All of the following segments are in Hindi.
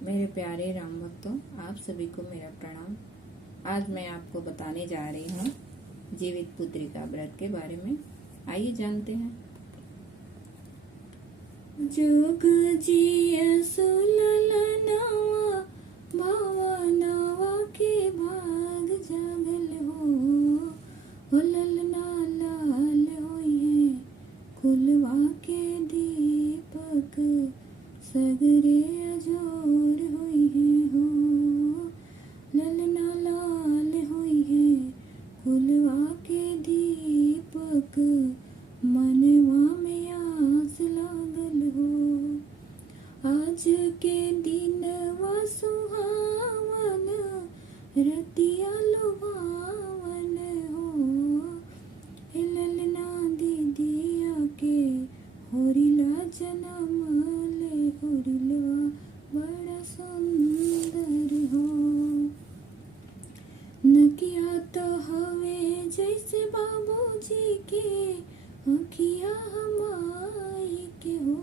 मेरे प्यारे राम भक्तों, आप सभी को मेरा प्रणाम। आज मैं आपको बताने जा रही हूँ जीवित पुत्रिका व्रत के बारे में। आइए जानते हैं। जुग जिय सुललनवा भवनवा के भाग जागल हो ललना लाल होइए कुलवा के दीपक सगरे अजोर होइए हो ललना लाल होइए कुलवा के दीपक मनवा में आस लागल हो। आज के दिन वा सुहावन रतिया लुभावन हो ललना दीदिया के होरिला जनम ले होरिलवा बड़ा सुंदर हो। नकिया तो हवे जैसे बाबूजी के अखिया हमाई के हो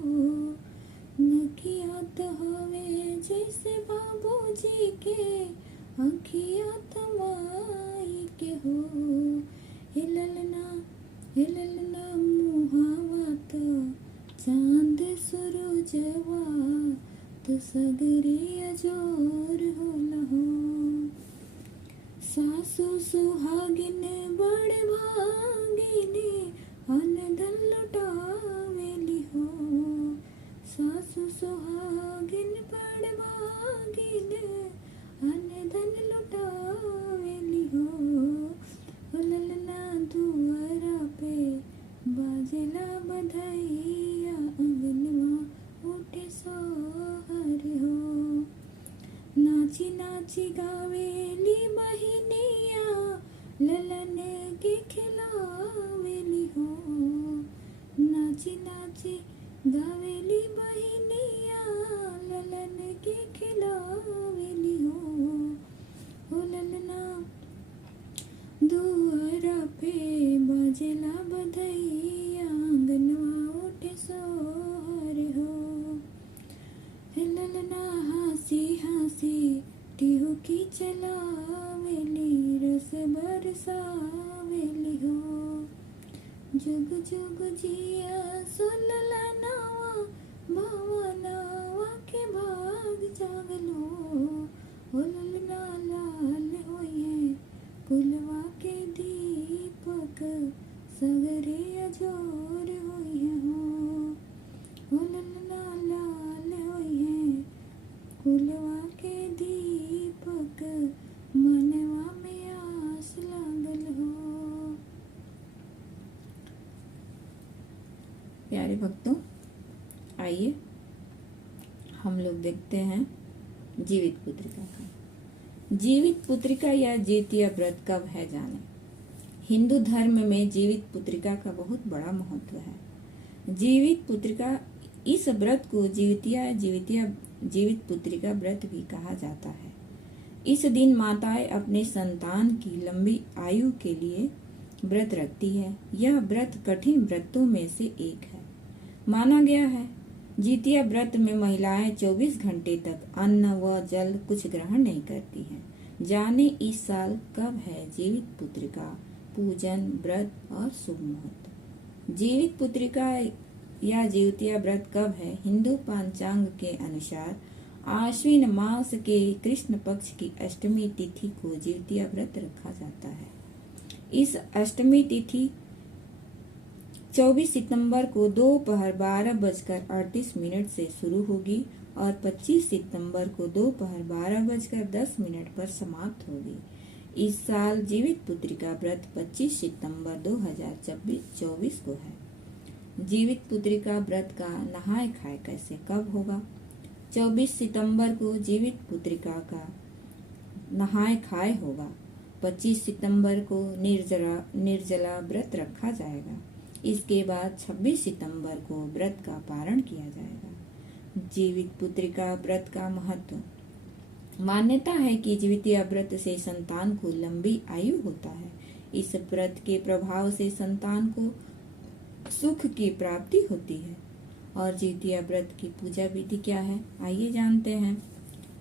नकिया तो हवे जैसे बाबूजी के अखिया तमाई के हो हिललना मुहावा तो चांद सुरुजवा तो सगरे अजोर होला हो। सासु सुहागिन बड़ भागिन अनधन लुटावेली हो सासु सुहागिन बड़ भागिन अनधन लुटावेली हो ललना दुआरा पे बाजेला बधाइया अंगनवा उठे सोहर हो। नाची नाची गावेली बहिनिया ललन के खिलावेली हो नाची नाची गावेली बहिनिया ललन के खिलावेली हो ललना दुआरा पे बाजेला बधैया आंगनवा उठे सोहर हो ललना हंसी हंसी टिहुकी चलावेली रस बरसावेली हो जुग जुग जिया सुललनवा भवनवा के भाग जागलो हो ललना लाल होइए कुलवा के दीपक सगरे अजोर होइए हो ललना लाल होइए कुलवा के दीपक मनवा में आस लागल हो। प्यारे भक्तों, आइए हम लोग देखते हैं जीवित पुत्रिका का। जीवित पुत्रिका या जीतिया व्रत कब है जाने। हिंदू धर्म में जीवित पुत्रिका का बहुत बड़ा महत्व है। जीवित पुत्रिका इस व्रत को जीवित पुत्रिका व्रत भी कहा जाता है। इस दिन माताएं अपने संतान की लंबी आयु के लिए व्रत रखती है। यह व्रत कठिन व्रतों में से एक है। माना गया है जीतिया व्रत में महिलाएं 24 घंटे तक अन्न व जल कुछ ग्रहण नहीं करती हैं। जाने इस साल कब है जीवित पुत्रिका पूजन व्रत और शुभ मुहूर्त। जीवित पुत्रिका या जीवितिया व्रत कब है। हिंदू पंचांग के अनुसार आश्विन मास के कृष्ण पक्ष की अष्टमी तिथि को जीवितिया व्रत रखा जाता है। इस अष्टमी तिथि 24 सितंबर को दोपहर 12:38 से शुरू होगी और 25 सितंबर को दोपहर 12:10 पर समाप्त होगी। इस साल जीवित पुत्रिका व्रत 25 सितंबर 2024 को है। जीवित पुत्रिका व्रत का नहाय खाए कैसे कब होगा। 24 सितंबर को जीवित पुत्रिका का नहाय खाए होगा। 25 सितंबर को निर्जला व्रत रखा जाएगा। इसके बाद 26 सितंबर को व्रत का पारण किया जाएगा। जीवित पुत्रिका व्रत का महत्व। मान्यता है कि जीवितिया व्रत से संतान को लंबी आयु होता है। इस व्रत के प्रभाव से संतान को सुख की प्राप्ति होती है। और जीतिया व्रत की पूजा विधि क्या है, आइए जानते हैं।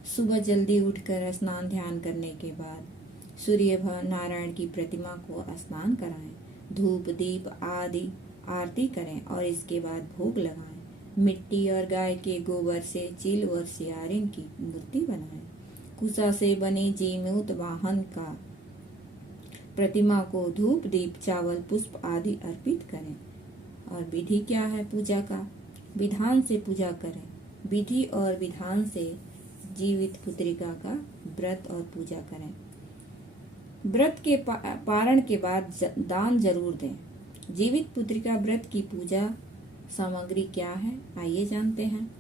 सुबह जल्दी उठकर स्नान ध्यान करने के बाद सूर्य नारायण की प्रतिमा को स्नान कराएं, धूप दीप आदि आरती करें और इसके बाद भोग लगाएं। मिट्टी और गाय के गोबर से चील और सियारिन की मूर्ति बनाएं। कुसा से बने जीमूत वाहन का प्रतिमा को धूप दीप चावल पुष्प आदि अर्पित करें। और विधि क्या है पूजा का? विधान से पूजा करें। विधि और विधान से जीवित पुत्रिका का व्रत और पूजा करें। व्रत के पारण के बाद दान जरूर दें। जीवित पुत्रिका व्रत की पूजा सामग्री क्या है, आइए जानते हैं।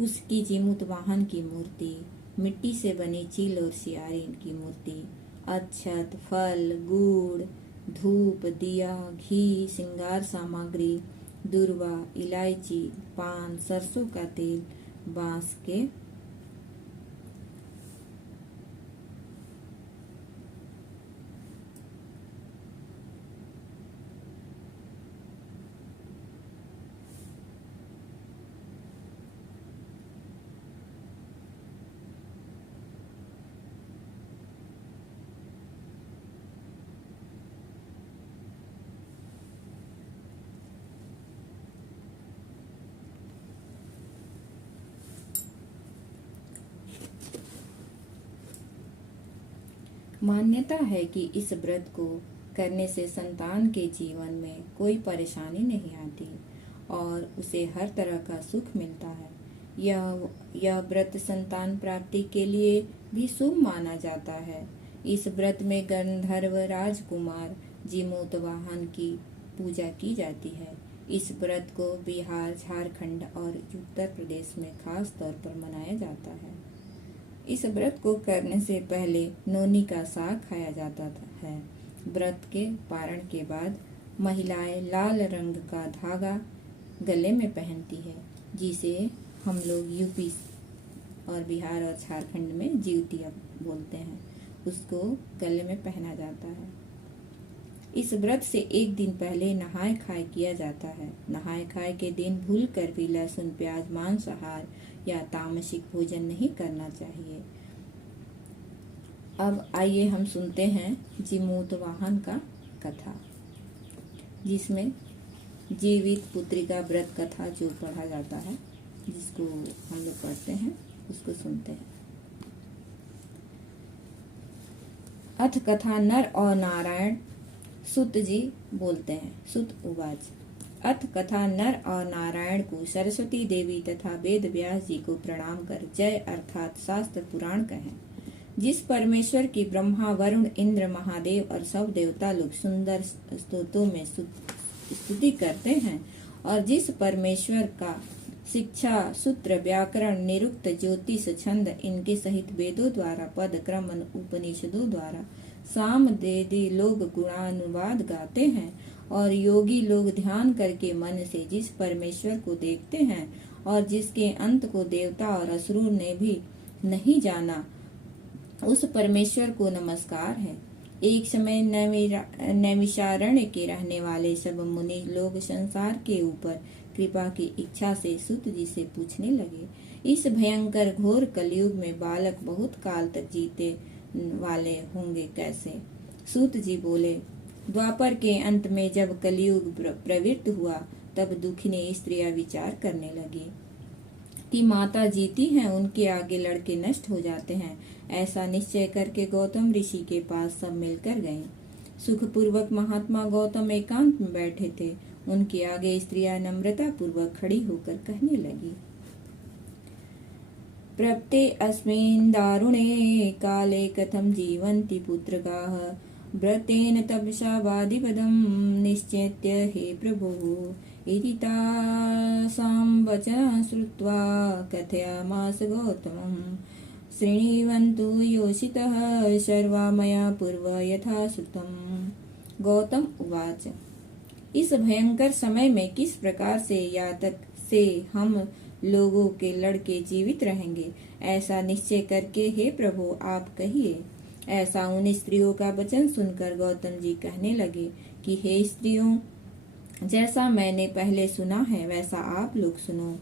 उसकी जीमूत वाहन की मूर्ति, मिट्टी से बनी चील और सियारिन की मूर्ति, अक्षत, फल, गुड़, धूप, दिया, घी, श्रृंगार सामग्री, दूर्वा, इलायची, पान, सरसों का तेल, बांस के मान्यता है कि इस व्रत को करने से संतान के जीवन में कोई परेशानी नहीं आती और उसे हर तरह का सुख मिलता है। यह व्रत संतान प्राप्ति के लिए भी शुभ माना जाता है। इस व्रत में गंधर्व राजकुमार जीमूत वाहन की पूजा की जाती है। इस व्रत को बिहार, झारखंड और उत्तर प्रदेश में खास तौर पर मनाया जाता है। इस व्रत को करने से पहले नोनी का साग खाया जाता है। व्रत के पारण के बाद महिलाएं लाल रंग का धागा गले में पहनती है, जिसे हम लोग यूपी और बिहार और झारखंड में जीवतिया बोलते हैं। उसको गले में पहना जाता है। इस व्रत से एक दिन पहले नहाय खाए किया जाता है। नहाय खाए के दिन भूल कर भी लहसुन, प्याज, मांसाहार या तामसिक भोजन नहीं करना चाहिए। अब आइए हम सुनते हैं जीमूत वाहन का कथा, जिसमें जीवित पुत्रिका व्रत कथा जो पढ़ा जाता है, जिसको हम लोग पढ़ते हैं, उसको सुनते हैं। अथ कथा नर और नारायण। सुत जी बोलते हैं। सुत उवाच। अथ कथा नर और नारायण को सरस्वती देवी तथा वेद व्यास जी को प्रणाम कर जय अर्थात शास्त्र पुराण कहें। जिस परमेश्वर की ब्रह्मा, वरुण, इंद्र, महादेव और सब देवता लोग सुंदर स्तोत्रों में स्तुति करते हैं और जिस परमेश्वर का शिक्षा, सूत्र, व्याकरण, निरुक्त, ज्योतिष, छंद इनके सहित वेदों द्वारा, पद क्रम, उपनिषदों द्वारा सामवेदी लोग गुणानुवाद गाते हैं और योगी लोग ध्यान करके मन से जिस परमेश्वर को देखते हैं और जिसके अंत को देवता और असुरों ने भी नहीं जाना, उस परमेश्वर को नमस्कार है। एक समय नैमिषारण्य के रहने वाले सब मुनि लोग संसार के ऊपर कृपा की इच्छा से सूत जी से पूछने लगे, इस भयंकर घोर कलयुग में बालक बहुत काल तक जीते वाले होंगे कैसे? सूत जी बोले, द्वापर के अंत में जब कलयुग प्रवृत्त हुआ तब दुखिनी स्त्रियां विचार करने लगी कि माता जीती हैं, उनके आगे लड़के नष्ट हो जाते हैं। ऐसा निश्चय करके गौतम ऋषि के पास सब मिलकर गए। सुखपूर्वक महात्मा गौतम एकांत में बैठे थे। उनके आगे स्त्रियां नम्रता पूर्वक खड़ी होकर कहने लगी, प्रप्ते अस्मिन् दारुणे काले कथं जीवन्ति पुत्रकाः व्रतेन तपसा वादिपदं निश्चेत्य हे प्रभो इति तासां वचनं श्रुत्वा कथयामास गौतमं श्रृण्वन्तु योषितः सर्वा मया पूर्व यथा श्रुतम्। गौतम उवाच। इस भयंकर समय में किस प्रकार से यातक से हम लोगों के लड़के जीवित रहेंगे, ऐसा निश्चय करके हे प्रभु आप कहिए। ऐसा उन स्त्रियों का वचन सुनकर गौतम जी कहने लगे कि हे स्त्रियों, जैसा मैंने पहले सुना है वैसा आप लोग सुनो।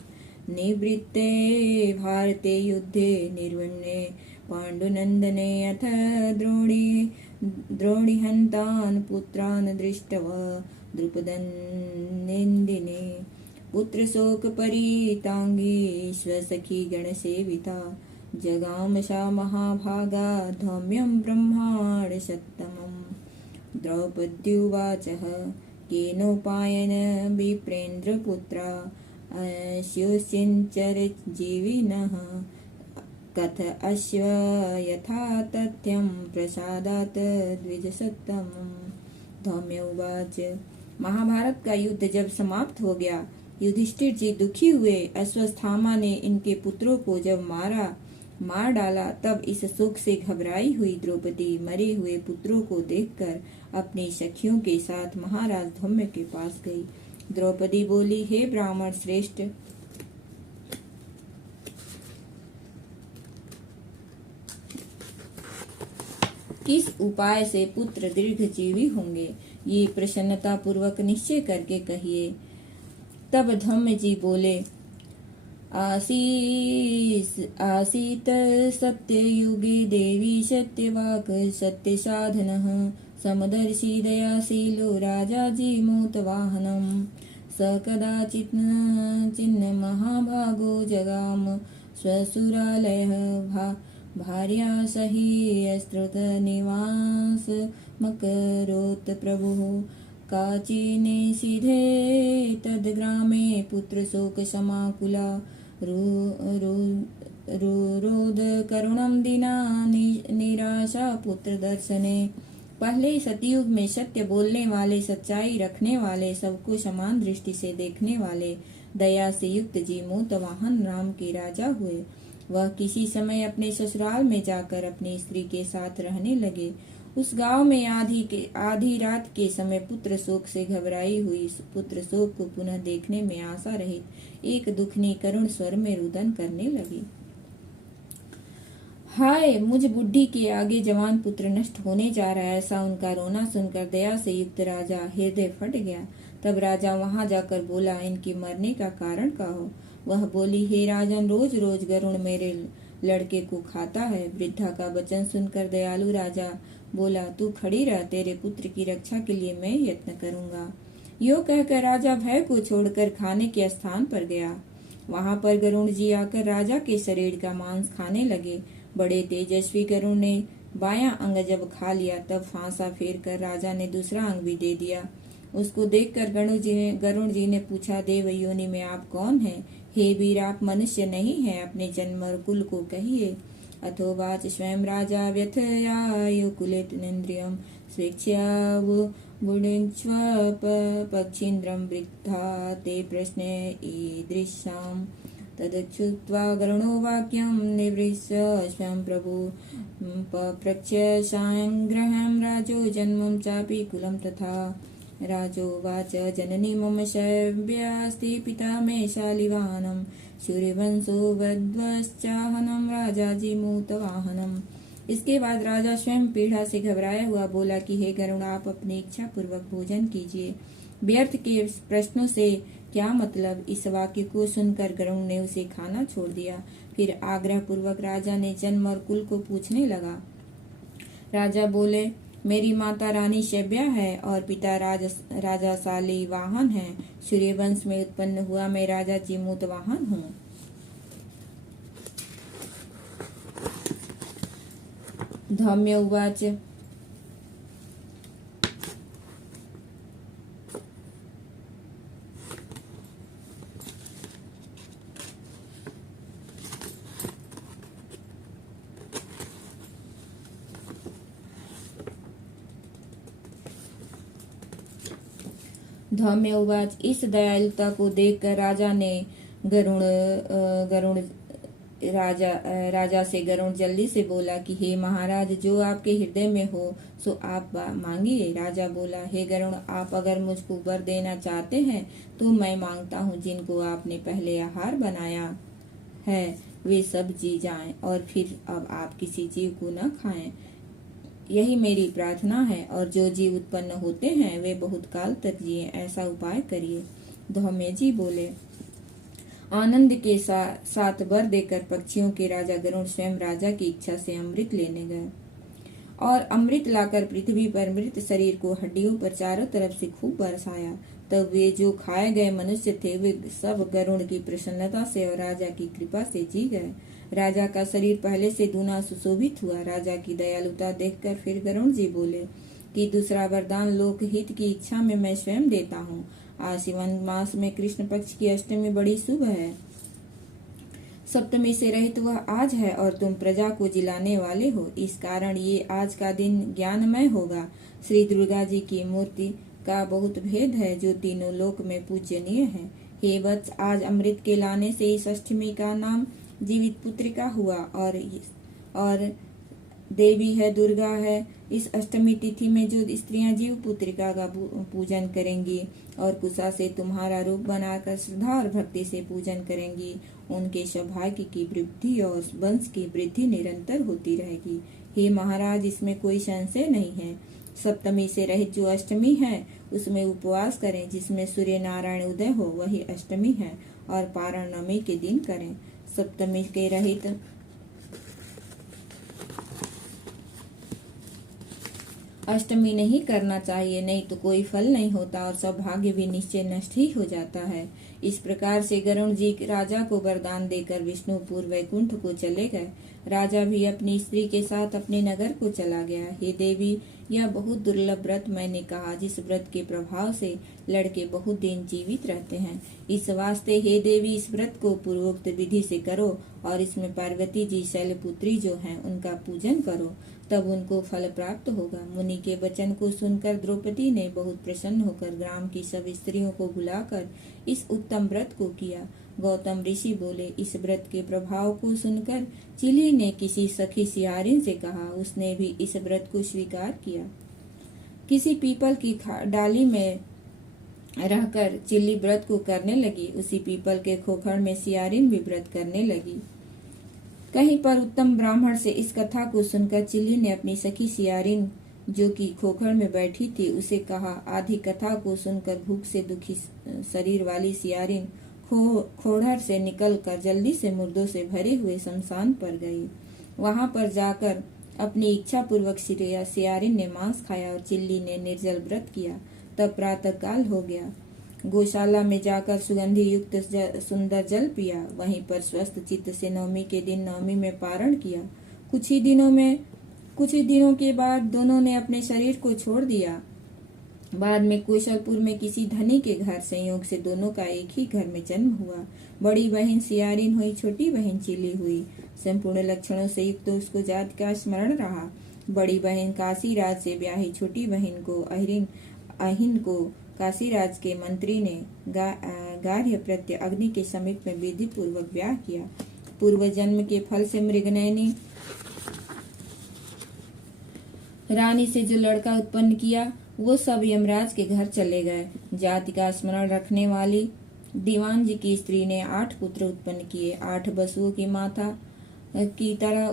निवृत्ते भारते युद्धे निर्वण्ये पाण्डुनन्दने अथ द्रोणिहन्तान् पुत्रान् दृष्ट्वा द्रुपदन्निन्दिने पुत्रशोकपरीताङ्गी स्वसखी गणसेविता जगाम सा महाभागा धौम्यं ब्रह्माण्डसत्तमम् द्रौपद्युवाचः केनोपायेन विप्रेन्द्रपुत्रा स्युश्चिञ्चरजीविनः कथ अश्व यथा तथ्यं प्रसादात् द्विजसत्तमम् धौम्य उवाच। महाभारत का युद्ध जब समाप्त हो गया, युधिष्ठिर जी दुखी हुए। अश्वत्थामा ने इनके पुत्रों को जब मार डाला, तब इस शोक से घबराई हुई द्रौपदी मरे हुए पुत्रों को देखकर अपनी सखियों के साथ महाराज धौम्य के पास गई। द्रौपदी बोली, हे ब्राह्मण श्रेष्ठ, किस उपाय से पुत्र दीर्घजीवी होंगे, ये प्रसन्नता पूर्वक निश्चय करके कहिए। तब धम्म जी बोले, आसीत सत्य युगे देवी सत्यवाक सत्य साधनः समदर्शी दयाशीलो राजा जीमूत वाहनम् स कदाचित् चिन्ह महाभागो जगाम स्वसुरालयः भार्या सही स्त्रुत निवास मकरोत् प्रभुः काचिने सिधे तद्ग्रामे पुत्र शोक समाकुला रुरोध करुणम दीना निराशा पुत्र दर्शने। पहले सतयुग में सत्य बोलने वाले, सच्चाई रखने वाले, सबको समान दृष्टि से देखने वाले, दया से युक्त जीमूत वाहन राम के राजा हुए। वह किसी समय अपने ससुराल में जाकर अपनी स्त्री के साथ रहने लगे। उस गांव में आधी रात के समय पुत्र शोक से घबराई हुई पुत्र शोक को पुनः देखने में आशा रहित एक दुखनी करुण स्वर में रुदन करने लगी। हाय, मुझ बुढ़ी के आगे जवान पुत्र नष्ट होने जा रहा है। ऐसा उनका रोना सुनकर दया से युक्त राजा हृदय फट गया। तब राजा वहां जाकर बोला, इनके मरने का कारण कहो। वह बोली, हे राजन, रोज रोज गरुण मेरे लड़के को खाता है। वृद्धा का वचन सुनकर दयालु राजा बोला, तू खड़ी रह, तेरे पुत्र की रक्षा के लिए मैं यत्न करूंगा। यो कहकर राजा भय को छोड़कर खाने के स्थान पर गया। वहां पर गरुण जी आकर राजा के शरीर का मांस खाने लगे। बड़े तेजस्वी गरुण ने बायां अंग जब खा लिया, तब फांसा फेर कर राजा ने दूसरा अंग भी दे दिया। उसको देखकर गरुण जी ने पूछा, देव योनि में आप कौन हैं? हे वीर, आप मनुष्य नहीं हैं, अपने जन्म और कुल को कहिए। अथोवाच स्वयं राजा व्यथयायु कुलेन्द्रियम स्वेच्छया बुणिक्ष्व पक्षीन्द्रम वृद्धा ते प्रश्ने ईदृशाम् तदच्छुत्वा गरुणो वाक्यं निवृश्य स्वयं प्रभु पप्रच्य सायंग्रहं राजो जन्मं चापि कुलं तथा। राजोवाच, जननी मम शव्यास्ति पिता मे शालिवाहनं सूर्यवंशो वध्वश्चाहनं राजा जीमूत वाहनम्। इसके बाद राजा स्वयं पीड़ा से घबराया हुआ बोला कि हे गरुण, आप अपनी इच्छा पूर्वक भोजन कीजिए। व्यर्थ के प्रश्नों से क्या मतलब। इस वाक्य को सुनकर गरुण ने उसे खाना छोड़ दिया। फिर आग्रह पूर्वक राजा ने जन्म और कुल को पूछने लगा। राजा बोले, मेरी माता रानी शव्या है और पिता राजा शाली वाहन है। सूर्यवंश में उत्पन्न हुआ मैं राजा जीमूत वाहन हूँ। धौम्य उवाच। धौम्य उवाच। इस दयालुता को देखकर राजा ने राजा से गरुण जल्दी से बोला कि हे महाराज, जो आपके हृदय में हो सो आप मांगिए। राजा बोला, हे गरुण, आप अगर मुझको वर देना चाहते हैं तो मैं मांगता हूँ, जिनको आपने पहले आहार बनाया है वे सब जी जाएं और फिर अब आप किसी जीव को न खाएं। यही मेरी प्रार्थना है। और जो जीव उत्पन्न होते हैं वे बहुत काल तक जिए, ऐसा उपाय करिए। धौम्य जी बोले, आनंद के साथ वर देकर पक्षियों के राजा गरुड़ स्वयं राजा की इच्छा से अमृत लेने गए और अमृत लाकर पृथ्वी पर मृत शरीर को हड्डियों पर चारों तरफ से खूब बरसाया। तब वे जो खाए गए मनुष्य थे वे सब गरुड़ की प्रसन्नता से और राजा की कृपा से जी गए। राजा का शरीर पहले से दूना सुशोभित हुआ। राजा की दयालुता देखकर फिर गरुड़ जी बोले कि दूसरा वरदान लोक हित की इच्छा में मैं स्वयं देता हूँ। आश्विन मास में कृष्ण पक्ष की अष्टमी बड़ी शुभ है। सप्तमी से रहित वह आज है और तुम प्रजा को जिलाने वाले हो। इस कारण ये आज का दिन ज्ञानमय होगा। श्री दुर्गा जी की मूर्ति का बहुत भेद है जो तीनों लोक में पूजनीय है। हे वत्स, आज अमृत के लाने से इस अष्टमी का नाम जीवित पुत्रिका हुआ और देवी है दुर्गा है। इस अष्टमी तिथि में जो स्त्रियां जीव पुत्रिका का पूजन करेंगी और कुशा से तुम्हारा रूप बनाकर श्रद्धा और भक्ति से पूजन करेंगी, उनके सौभाग्य की वृद्धि और वंश की वृद्धि निरंतर होती रहेगी। हे महाराज, इसमें कोई संशय नहीं है। सप्तमी से रहित जो अष्टमी है उसमें उपवास करें। जिसमें सूर्य नारायण उदय हो वही अष्टमी है और पारण नवमी के दिन करें। सप्तमी के रहित अष्टमी नहीं करना चाहिए, नहीं तो कोई फल नहीं होता और सौभाग्य भी निश्चय नष्ट ही हो जाता है। इस प्रकार से गरुड़ जी राजा को वरदान देकर विष्णुपुर वैकुंठ को चले गए। राजा भी अपनी स्त्री के साथ अपने नगर को चला गया। हे देवी, यह बहुत दुर्लभ व्रत मैंने कहा जिस व्रत के प्रभाव से लड़के बहुत दिन जीवित रहते हैं। इस वास्ते हे देवी, इस व्रत को पूर्वोक्त विधि से करो और इसमें पार्वती जी शैलपुत्री जो हैं उनका पूजन करो, तब उनको फल प्राप्त होगा। मुनि के वचन को सुनकर द्रौपदी ने बहुत प्रसन्न होकर ग्राम की सब स्त्रियों को बुलाकर इस उत्तम व्रत को किया। गौतम ऋषि बोले, इस व्रत के प्रभाव को सुनकर चिली ने किसी सखी सियारिन से कहा। उसने भी इस व्रत को स्वीकार किया। किसी पीपल की डाली में रहकर चिल्ली व्रत को करने लगी। उसी पीपल के खोखड़ में सियारिन भी व्रत करने लगी। कहीं पर उत्तम ब्राह्मण से इस कथा को सुनकर चिल्ली ने अपनी सखी सियारिन जो कि खोखड़ में बैठी थी उसे कहा। आधी कथा को सुनकर भूख से दुखी शरीर वाली सियारिन खोड़र से निकलकर जल्दी से मुर्दों से भरे हुए शमशान पर गई। वहां पर जाकर अपनी इच्छा पूर्वक सियारिन ने मांस खाया और चिल्ली ने निर्जल व्रत किया। तब प्रातः काल हो गया। गौशाला में जाकर सुगंधि युक्त सुंदर जल पिया। वहीं पर स्वस्थ चित्त से नवमी के दिन नवमी में पारण किया। कुछ ही दिनों के बाद दोनों ने अपने शरीर को छोड़ दिया। बाद में कौशलपुर में किसी धनी के घर संयोग से दोनों का एक ही घर में जन्म हुआ। बड़ी बहन सियारिन हुई, छोटी बहन चिली हुई। संपूर्ण लक्षणों से युक्त उसको जाति का स्मरण रहा। बड़ी बहन काशीराज से ब्याही, छोटी बहन को अहिन को काशीराज के मंत्री ने गार्ह्य प्रत्यय अग्नि के समीप में विधि पूर्वक ब्याह किया। पूर्व जन्म के फल से मृगनयनी रानी से जो लड़का उत्पन्न किया वो सब यमराज के घर चले गए। जाति का स्मरण रखने वाली दीवान जी की स्त्री ने 8 पुत्र उत्पन्न किए। 8 वसुओं की माता की तरह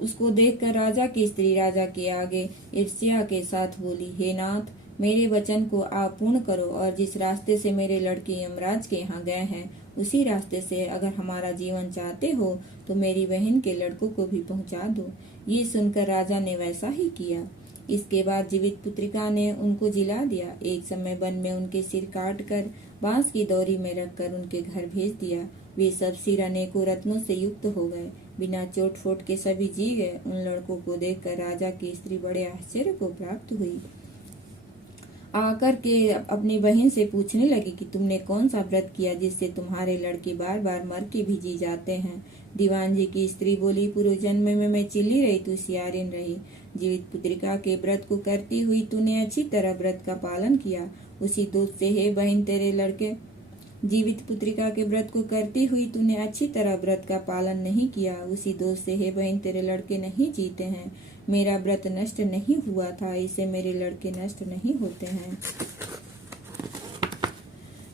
उसको देखकर राजा की स्त्री राजा के आगे ईर्ष्या के साथ बोली, हे नाथ, मेरे वचन को आप पूर्ण करो और जिस रास्ते से मेरे लड़के यमराज के यहाँ गए हैं उसी रास्ते से अगर हमारा जीवन चाहते हो तो मेरी बहन के लड़कों को भी पहुँचा दो। ये सुनकर राजा ने वैसा ही किया। इसके बाद जीवित पुत्रिका ने उनको जिला दिया। एक समय वन में उनके सिर काट कर बांस की दौरी में रखकर उनके घर भेज दिया। वे सब सिर अनेकों रत्नों से युक्त हो गए। बिना चोट फोट के सभी जी गए। उन लड़कों को देखकर राजा की स्त्री बड़े आश्चर्य को प्राप्त हुई। आकर के अपनी बहन से पूछने लगी कि तुमने कौन सा व्रत किया जिससे तुम्हारे लड़के बार बार मर के भी जी जाते हैं। दीवान जी की स्त्री बोली, पूर्व जन्म में मैं चिल्ली रही, तू सियारिन रही। जीवित पुत्रिका के व्रत को करती हुई तूने अच्छी तरह व्रत का पालन किया। उसी दोष से हे बहन तेरे लड़के जीवित पुत्रिका के व्रत को करती हुई तूने अच्छी तरह व्रत का पालन नहीं किया। उसी दोष से हे बहन तेरे लड़के नहीं जीते हैं। मेरा व्रत नष्ट नहीं हुआ था, इससे मेरे लड़के नष्ट नहीं होते हैं।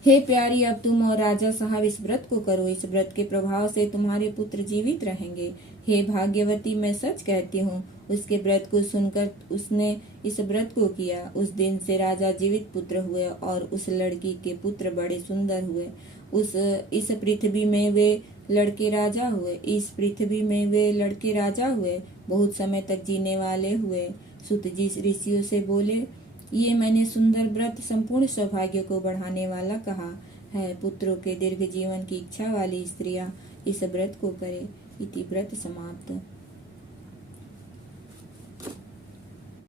हे प्यारी, अब तुम और राजा साहब इस व्रत को करो। इस व्रत के प्रभाव से तुम्हारे पुत्र जीवित रहेंगे। हे भाग्यवती, मैं सच कहती हूँ। उसके व्रत को सुनकर उसने इस व्रत को किया। उस दिन से राजा जीवित पुत्र हुए और उस लड़की के पुत्र बड़े सुंदर हुए इस पृथ्वी में वे लड़के राजा हुए। इस पृथ्वी में वे लड़के राजा हुए, बहुत समय तक जीने वाले हुए। सूत जी ऋषियों से बोले, ये मैंने सुंदर व्रत संपूर्ण सौभाग्य को बढ़ाने वाला कहा है। पुत्रों के दीर्घ जीवन की इच्छा वाली स्त्रियां इस व्रत को करें। इति व्रत समाप्त।